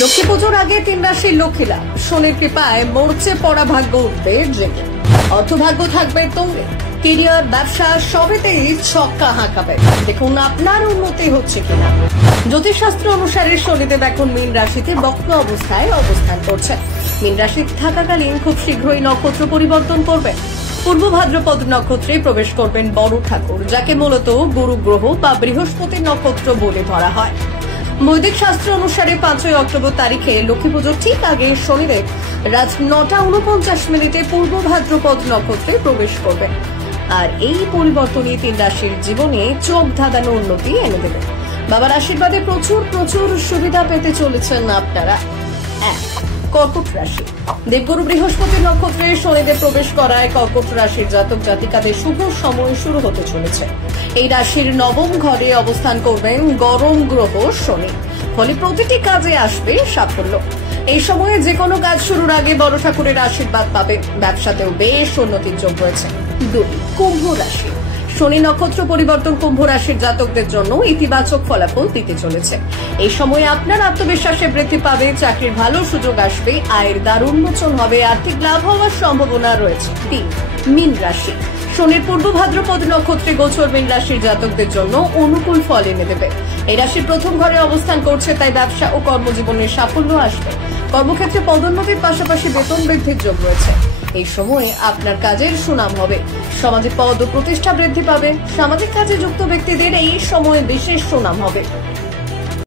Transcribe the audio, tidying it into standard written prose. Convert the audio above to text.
লক্ষ্মী পুজোর আগে 3 রাশির লক্ষ্মীরা শনির কৃপায় মরচে পড়া ভাগ্য উঠবে জেগে। অর্থভাগ্য থাকবে তুঙ্গে, কেরিয়ার ব্যবসা সবেতেই ছক্কা হাঁকাবে। দেখুন আপনার উন্নতি হচ্ছে কিনা। জ্যোতিষশাস্ত্র অনুসারে শনিদেব এখন মীন রাশিতে বক্র অবস্থায় অবস্থান করছে। মীন রাশিতে থাকাকালীন খুব শীঘ্রই নক্ষত্র পরিবর্তন করবে। পূর্ব ভাদ্রপদ নক্ষত্রে প্রবেশ করবেন বড় ঠাকুর, যাকে মূলত গুরু গ্রহ বা বৃহস্পতির নক্ষত্র বলে ধরা হয়। বৈদিক শাস্ত্র অনুসারে 5 অক্টোবর তারিখে লক্ষ্মী পুজোর ঠিক আগে শনিদেব রাত 9:49 পূর্ব ভাদ্রপদ নক্ষত্রে প্রবেশ করবেন। আর এই পরিবর্তনই 3 রাশির জীবনে চোখ ধাঁধানো উন্নতি এনে দেবে। বাবার আশীর্বাদে প্রচুর সুবিধা পেতে চলেছেন আপনারা। কর্কট রাশি। দেবগুরু বৃহস্পতি নক্ষত্রে শনিদেব প্রবেশ করায় কর্কট রাশির জাতক জাতিকাদের শুভ সময় শুরু হতে চলেছে। এই রাশির 9ম ঘরে অবস্থান করবেন গরম গ্রহ শনি, ফলে প্রতিটি কাজে আসবে সাফল্য। এই সময়ে যে কোনো কাজ শুরুর আগে বড় ঠাকুরের আশীর্বাদ পাবে। ব্যবসাতেও বেশ উন্নতির যোগ রয়েছে। 2. কুম্ভ রাশি। শনি নক্ষত্র পরিবর্তন কুম্ভ রাশির জাতকদের জন্য ইতিবাচক ফলাফল দিতে চলেছে। এই সময়ে আপনার আত্মবিশ্বাসে বৃদ্ধি পাবে, চাকরির ভালো সুযোগ আসবে, আয়ের দ্বার উন্মোচন হবে, আর্থিক লাভ হওয়ার সম্ভাবনা রয়েছে। 3. মীন রাশি। শনির পূর্ব ভাদ্রপদ নক্ষত্রে গোচর মীন রাশির জাতকদের জন্য অনুকূল ফল এনে দেবে। এই রাশির 1ম ঘরে অবস্থান করছে, তাই ব্যবসা ও কর্মজীবনের সাফল্য আসবে। কর্মক্ষেত্রে পদোন্নতির পাশাপাশি বেতন বৃদ্ধির যোগ রয়েছে। এই সময়ে আপনার কাজের সুনাম হবে, সমাজে পদ ও প্রতিষ্ঠা বৃদ্ধি পাবে। সামাজিক কাজে যুক্ত ব্যক্তিদের এই সময়ে বিশেষ সুনাম হবে।